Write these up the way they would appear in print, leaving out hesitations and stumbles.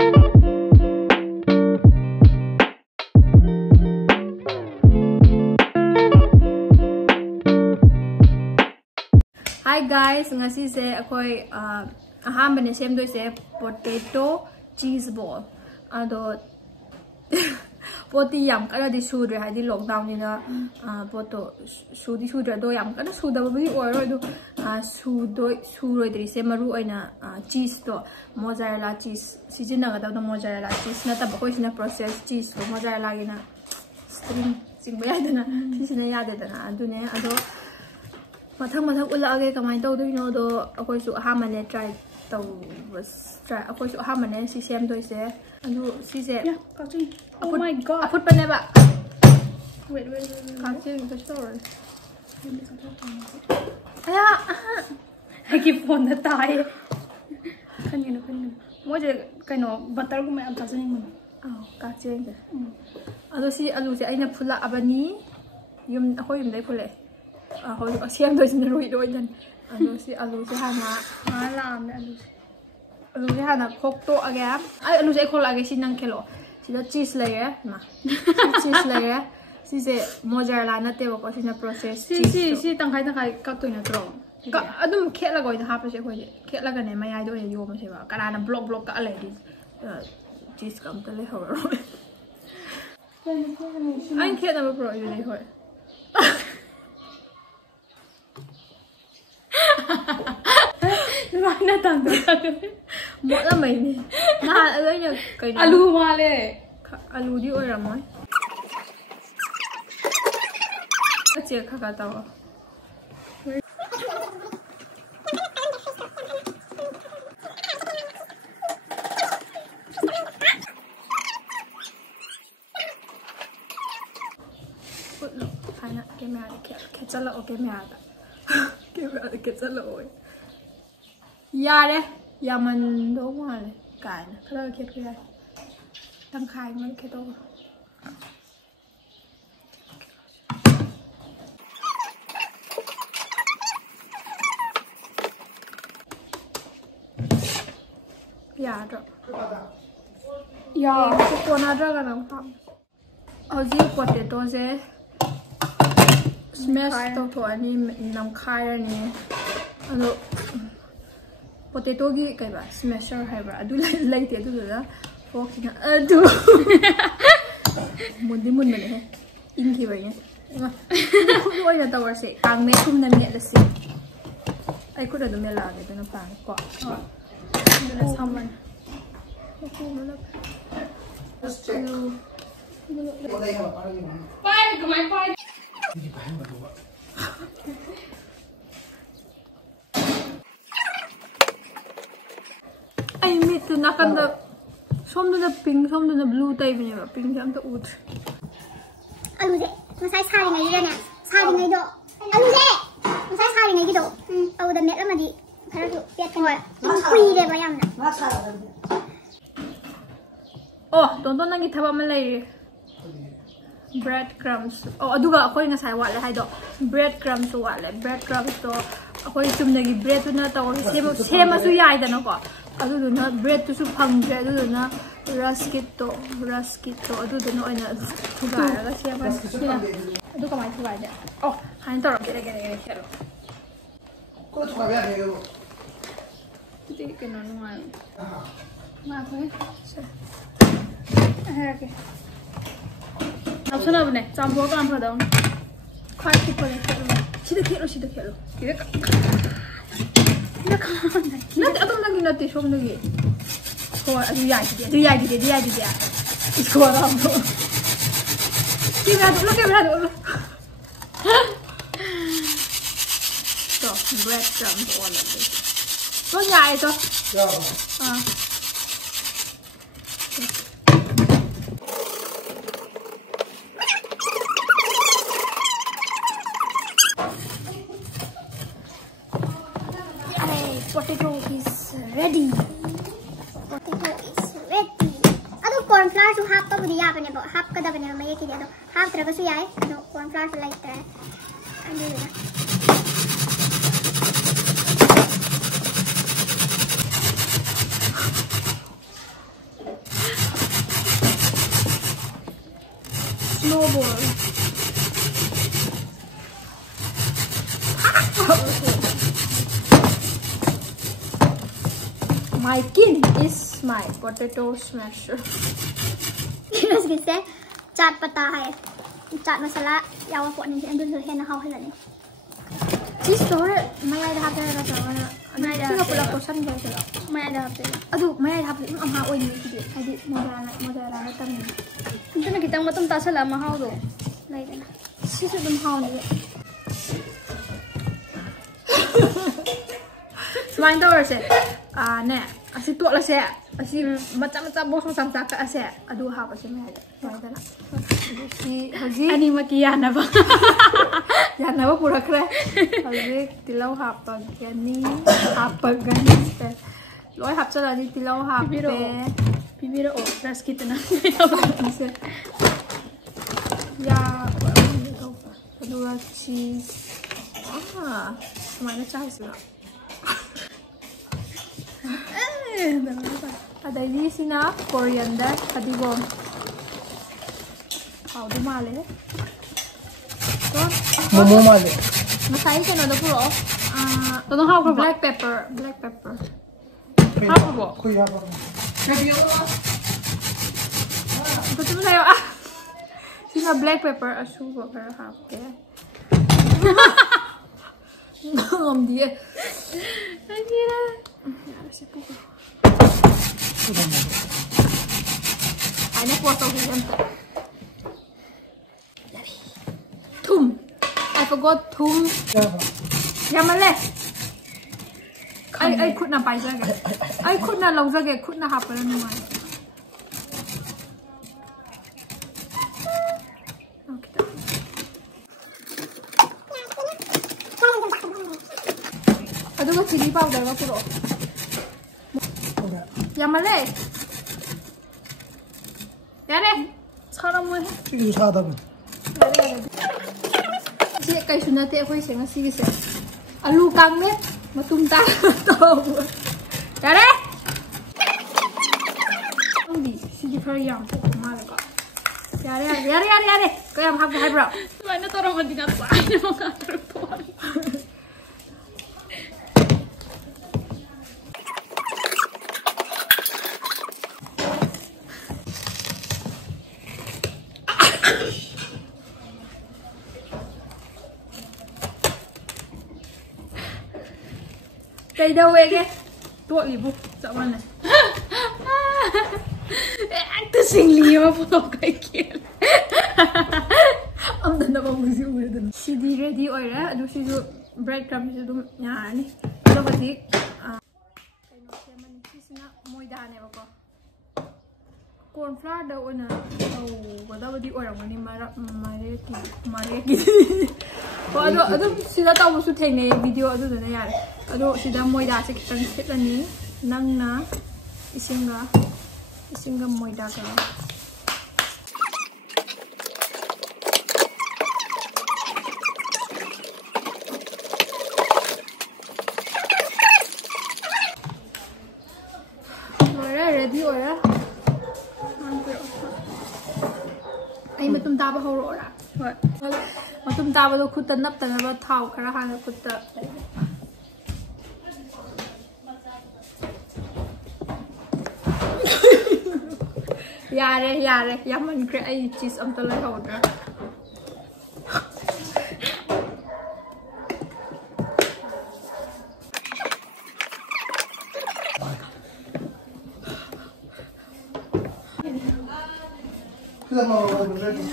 Hi guys, ngasi se akoi ahambane semdoi se potato cheese ball. Ado poti yam kana di sudre hadi lockdown ni na poto sudi sudre do yam kana suda ba bi oi do suroi dri se maru oina cheese to mozzarella cheese sijina ga da mozzarella cheese na ta ba koi sina process cheese to mozzarella gina string singba ya dana sina ya de dana adune ado mathang ulage kamai tau do no do akoi su hamane try tau was try akoi su hamane si sem doi se adu si se oh my god put pa ne ba wait kaching the store aya I keep on the tie kan mo je kaino butter gu mai am kaching mo kaching de adu si alu se aina phula abani yum akoi yum dai phule hồi xem tôi xin lỗi đôi lần alu si alu si hana làm đấy alu si hana khóc to agam alu si khóc lagi xin năng kelo si da cheese layer mà cheese layer si se mozzarella na te ko si na process si tang khai ka tu na tro ka adum khet la goi da ha pa se khoi khet la ga ne mai do ne yo ma se ba ka na block ka ale di cheese kam ta le ho ro anh khet na pro yo ne hoi Mana tanto một là mày nè mà ở đây là cái alu mà lệ alu đi ơi làm ấy cái gì khác cả tao hay nè cái mẹ cái chân là cái mẹ cái chân là ôi ya đấy ya mình đâu mà này cài này cái đó là cái này đăng khai mấy cái đó ya rồi ya cái con nào ra cái nào không ở dưới potato sẽ smash tao thôi anh nằm khai ra nè ano potato gi kai ba smasher hai ba adu lai te adu da fork na adu mun di mun mane he in ki ba ye khu oi na tawar se kang me kum na me la se ai khu da do me la de na pang ko na samman ko mo la just check pai ko mai pai di pai ba do I meet the nakan the some the pink, some the blue type ni ba pink jam the wood. Alu je, masai sari ngai dia na. Sari ngai do. Alu je, masai sari ngai do. Au da net la ma di. Khara du piat kan wa. Kui de ba yam na. Oh, tonton nang ithaba man lai breadcrumbs. Oh, aduga akoi ngasai wa le hai do. Breadcrumbs wa le. Breadcrumbs to akoi chumnagi bread tu na ta sema su yai da na ko. Aduna bread to su phangre aduna raskito aduna oina thugara ga sema sina adu kamai thugai da oh hain tor gere khelo ko thuga ba ne go ti ke no no ma khoi ha ke option abne chambo kam phada un khai ki pore sida khelo Nanti atau lagi nanti som lagi. Sekolah aduh ya dia. Sekolah apa? Kamera dulu. Tuh breadcrumbs all of this. Tuh ya itu. ya Potato is ready. Ado corn flour su half to budi ya bane ba half ka da bane mai yake da half tra ka su yayi ado corn flour su like that. Ando na. snowball. My king is my potato smasher. Kita cat pata hai, cat masala yang apa ni? Yang dulu henna hau henna ni. Cheese store, mai ada apa ada apa? Mai ada. Kita pula kosan je lah. Mai ada apa? Aduh, mai ada apa? Amha oi ni dia. Adi modal tam ni. Itu nak kita matum tak salah mahal tu. Lai dah. Cheese tu hau ni. Selain tu rasa, ne, asyik tu lah saya, asyik macam-macam bos macam tak asyik. Aduh apa sih mai ada. Mai dah nak. Si Haji. Ani makian apa? Yan apa pura kere. Haji tilau apa gani? Apa gani? Loi hap salah ni tilau hap. Bibiro oh, ras kita nak. Ya, kedua cheese. Mana cahaya sih? Ada ini sih nak coriander, tadi bom. Kau tu malah. Momo malah. Masai kan ada pula. Tolong hau ke black pepper. Hau ke? Kui apa? Itu tu saya sini black pepper asu buat hau ke. Ngom dia. Akhirnya. Ada siapa? Ada foto hujan. Thum. I forgot thum. Yang mana? I could not buy that. I could not lose that. Could not happen anymore. Aduh, chili powder apa pula? Yang mana? Yang ni? Sekarang mana? Ini usah ada pun. Si kai sunat aku iseng si gise. Alu kang ni, matum ta tahu. Yang ni? Andi, si di perayaan tu mana kau? Yang ni. Kau yang hab hab bro. Mana tu orang mati nak buat? Nak makan terpon. Cây đâu vậy? Tuột lì bu, dạo mana? Tôi sinh lì mà phụ cái kia. Ông đàn ông không chịu được. CD ready rồi đó, aduh sih tu breadcrumbs itu nhà ni. Kalau kasih, cái nó xem mình chỉ xin môi đa này bao. Corn flour đâu ơi nè, oh, đâu đi orang ni mareki. Aduh, sila tahu musuh thengnya video aduh tu ni ya. Aduh, sida moida se kita set ni, nang na, isinga moida ka. Ready ora. Ay matum taba horo ora. Matum taba tu kuta nap tanaba thau kara hana kuta. Yare, yang man create cheese am to lai hora.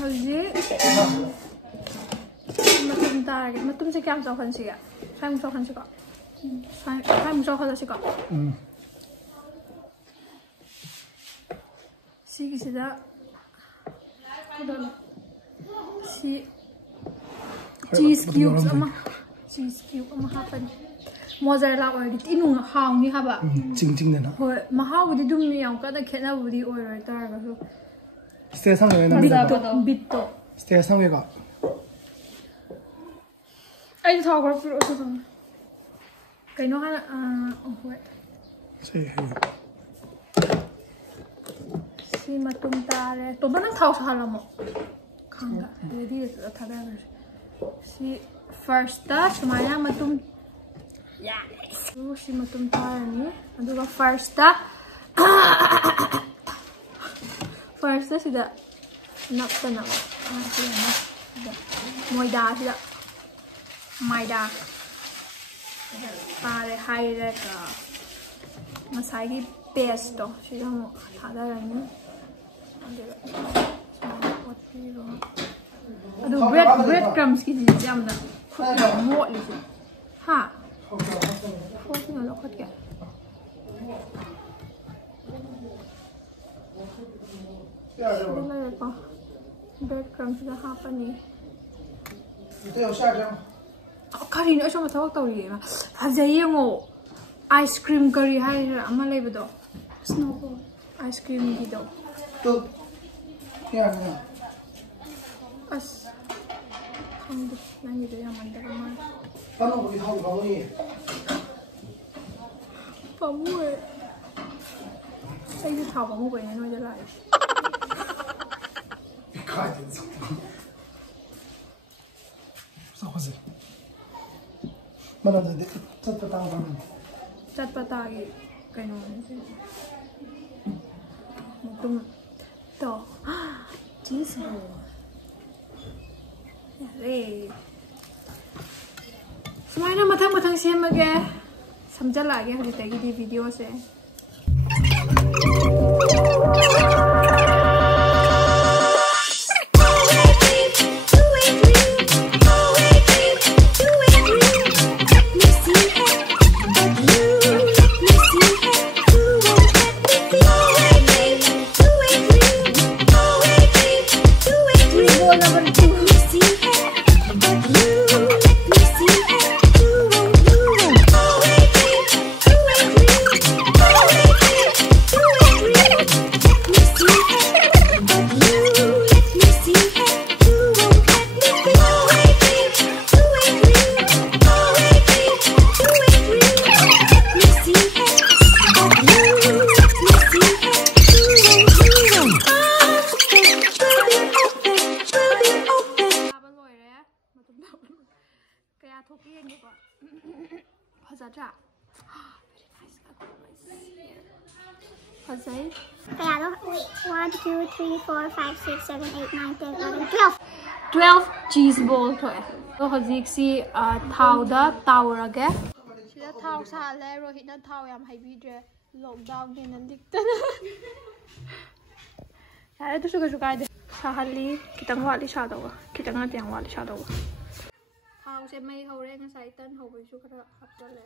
Haji, matum se kya am kan siya. Saya musuh kan siya. Saya musuh kan siya. Si sida, si cheese cubes ama happen. Mozzarella oil di inung hang ni haba. Jing na. Hoi, mahal di dum ni yang kada kena budi oil tar ga so. Stay 상에 나. Bitto. Stay 상에가. Ai thao ko pro so thong. Kai no ha hoi. Sei. Si matum tare. To banang thao sa hala mo. hanga ready thada si first ta sumaya matum yes si matum tarani aduga first ta sida naptana moida sida maida pare haire ka masai paste to sida mo thadarani adu bread crumbs ki jamna mo li ha forking a lot ke bread crumbs da hapani curry no so mathawak tawri ma phajai ngo ice cream curry hai ama leibado snowball ice cream gi do to ya as khang nang gi ya man da ma pano ko hau ni pamu sai ji thao pamu ko ne no ja lai kai tin sa khoze mana de chat pata gi kai no mutum to cheese ball yare sumana mathang semage samjalage hajitagi di video se Kaya do 1 2 3 4 5 6 7 8 9 10 11 12 cheese ball to so hazik si thau da taurage sida thau sa le rohit na thau yam haibidre lockdown ni nan diktana yare to suga suga de sahali kitang wali sa do kitang na tiang wali sa do thau se mai hore nga sai tan ho bai su khara hapjale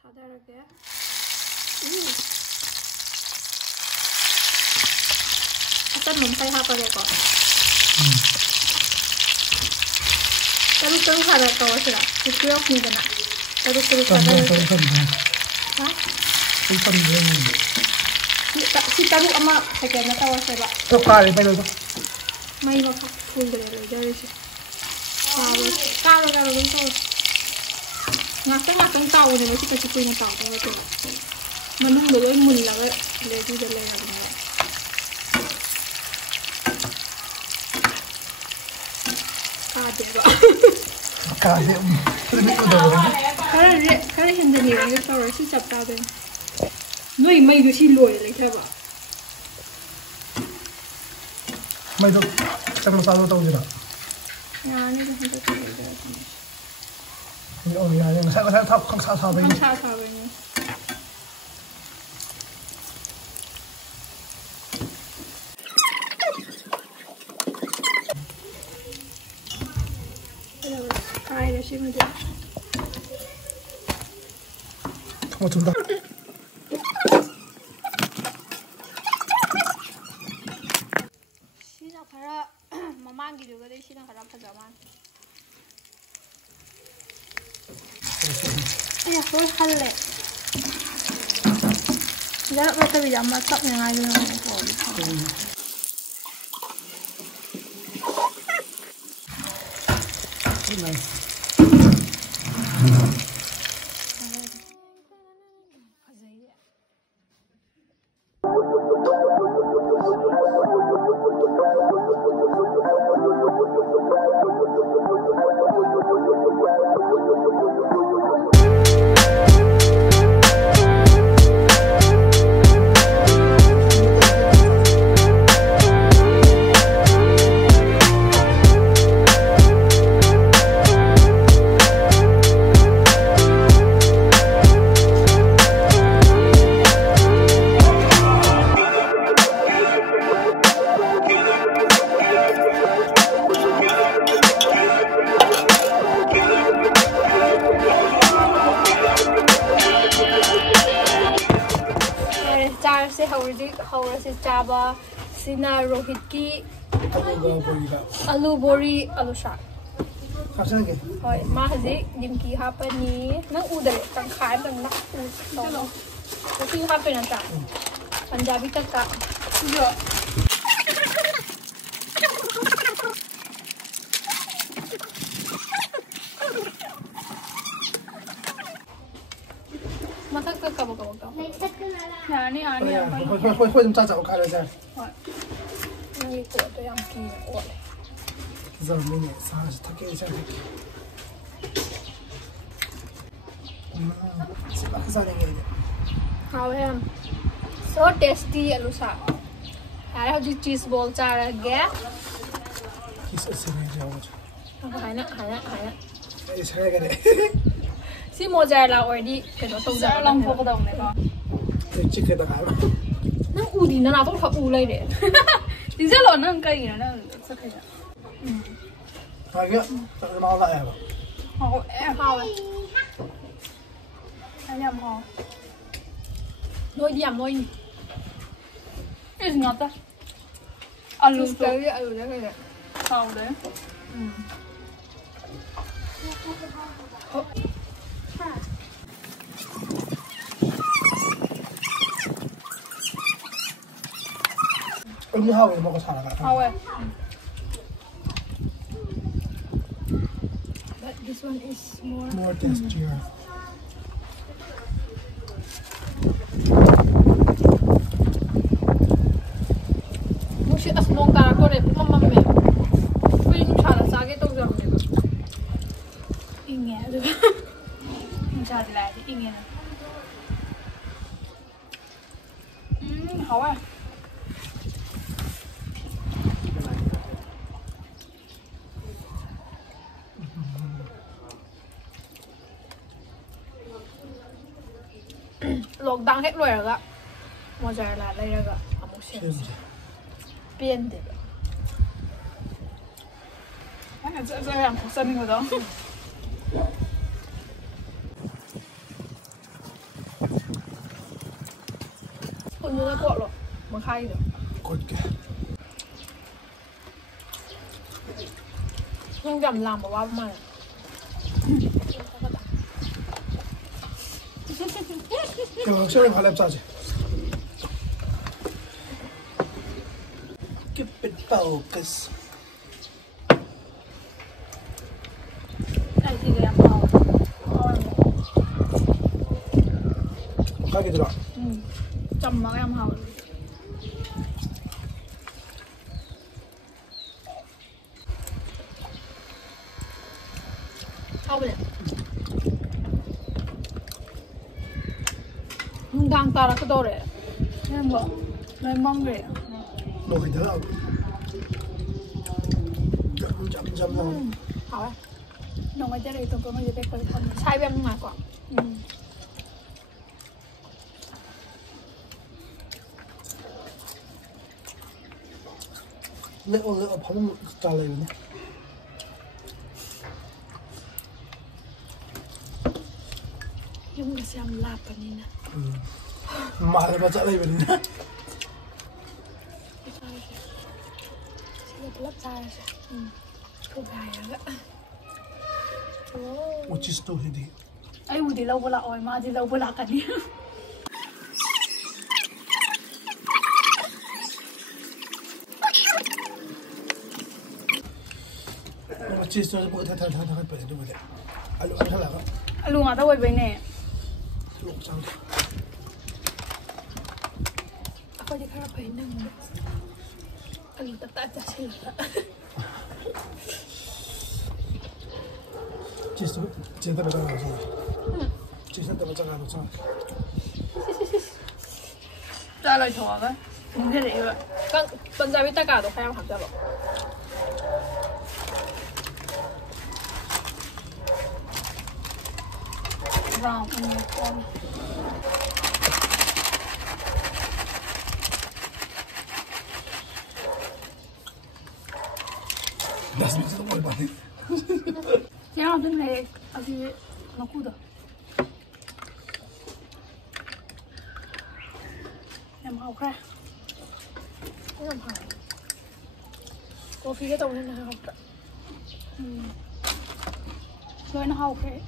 thadarage asan mum sai hapare ko taru khara to sira kityo ni dana taru khara ha si taru ama second na tawa sa ba to kare pai do mai ma full de le jare si karo to ngakang tao ni ma si kasi ko ni tao to manung do loi mun la le di de le na kade termi ko do kare hindi ni yo tawar si chapta de noi mai do si loi le thaba mai do chaklo sa do to jira ya ni do hindi ko de ni o ya yang sa thap khang sa bai ni sa bai ni ai da shi mu de thong chum da sina khara mamangi do ga sina khara phajaman ya hol halle ya ba ta bi amma tak ngai lo nice hầu chaba sina rohit ki alu bori alu sak hoi ma haji dimki hapani nang udale tang khai tang nak u to ki hapen ta punjabi ta yo masak ka ka yani会怎么找开了噻？你过这样给我嘞。知道没呢？啥是他给一下的？是吧？啥的给的？好呀 ，so tasty आलू साग। यार जो cheese ball चार गया। cheese ऐसे नहीं जाओ। खाना ऐसे है क्या? si mozzarella already เป็นตัวต้มยำลองพกกระดองเลยป่ะ chicken 的还吗？นั่งอูดีนะเราต้องทับอูเลยเด็ดจริงๆเรานั่งใกล้นะนั่งสักทีนะ好个，这是毛来吧？好แอบพอเลยแอบยำพอน้อยยำน้อยนี่สิงห์ตาอาลูเตอร์อาลูได้เลยเข้าเลย你好，我먹어잘나가好诶。But this one is more tastier. Mushi asmong ta ko re mama me. Wi nu chara sa ge tok jam de. Inge de. Nu cha de lai de inge na. 好诶。lột đăng hết rồi ạ, mua giờ là đây rồi ạ, một xem biên để anh là sẽ làm cuộc sân rồi đó, còn như là cọ rồi, mà khai rồi, nhưng cầm làm bảo mà cái lòng xương họ làm sao chứ? Keep it focus. Đây thì em vào. Cái gì đó? Chầm mà em hầu. Hầu vậy. Đang ta ra cái đồ đấy, em bảo, em mong vậy. Nồi thế nào? Chấm rồi. Hảo à? Nồi cái này tôi có mấy cái phần sai bên ngoài quả. lỡ phóng trả lời nữa. Yung kasi ang lapan nila. Mahal ba sa live nila? Sila pala tayo siya. Kugaya nga. Which is too hindi. Ay, dilaw wala oy. Mga dilaw wala ka niya. Cheese nó bữa thay bữa được vậy. Alu ăn là không? Alu nga tawag ba niya? Luộc sao? Ako di karapay nang alu tata sila. cheese cheese ta bata so cheese ta bata no so ra lời thỏ với thế đấy vậy con Punjabi tất cả đồ khai ăn hấp cho bọn rau con das mit so mal bani ya bên này gì nó cút rồi em học ra em học có phi cái tàu lên là học cả rồi nó học cái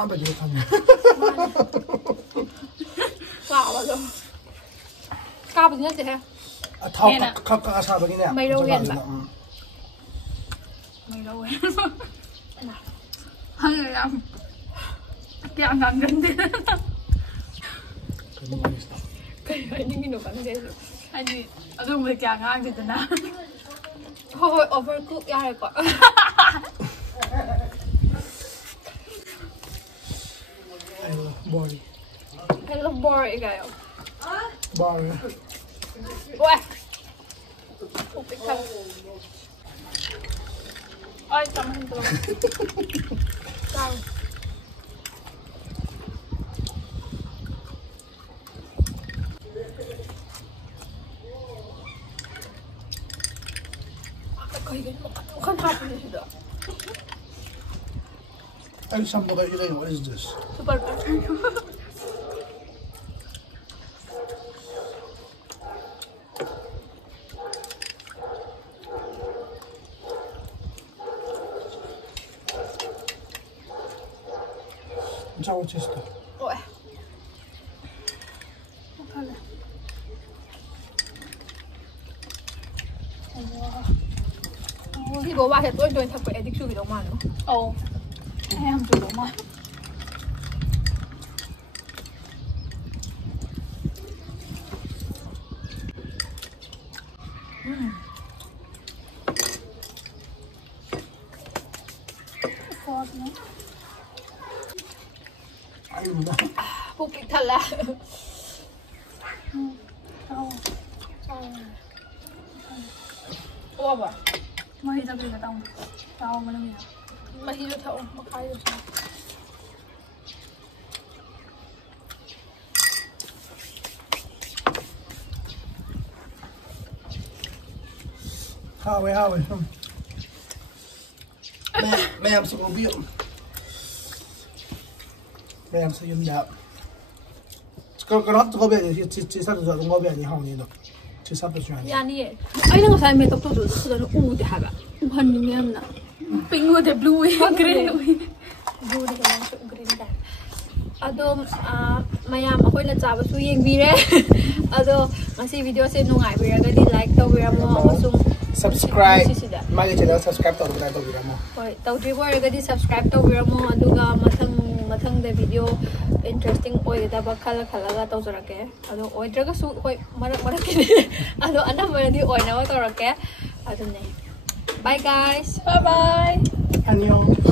한 번 이렇게 하면 vào vào rồi cao bằng nhất gì ha 컵 아사 버기네 mày đâu ghen bạn mày đâu ghen hai người làm kẹo ngắn gần thế cái này những cái đồ bắn thế rồi anh đi ở đâu mà kẹo ngang thì thế nào thôi overcook ra rồi quả bori hello bori kìa bori ui không biết không ôi chấm hình tượng sao không học gì được And somebody eating, what is this? super Ciao cesto. ôi không phải là thì bố bà thì tôi thật phải edit chụp đâu mà nữa ồ em chụp đâu mà 아유나. bụng kịch thật là ô bà mày ra bây giờ tao tao mà làm gì mày đi thầu mà khai được sao 하웨 mẹ em sẽ có biết mẹ em sẽ yên đẹp cái đó có biết thì chỉ sao được không có biết thì hỏng gì được chỉ sao được chuyện 야, 니, 아니 나 사이 메이크업 도 그거는 우대 하가. 한님이 없나? 핑우대 블루이 그린 블루이 그냥 그린다. 아도 mayam ako'y nagsaba su yengbire. Ado masi video se nungai biragadi like tawiramo amasung subscribe my channel subscribe tawiramo hoi tawdri biragadi subscribe tawiramo aduga mathang de video interesting oidaba khala tawjarake ado oidraga su hoi marak ki ado anamadi oinawa tawrake adune bye guys bye bye 안녕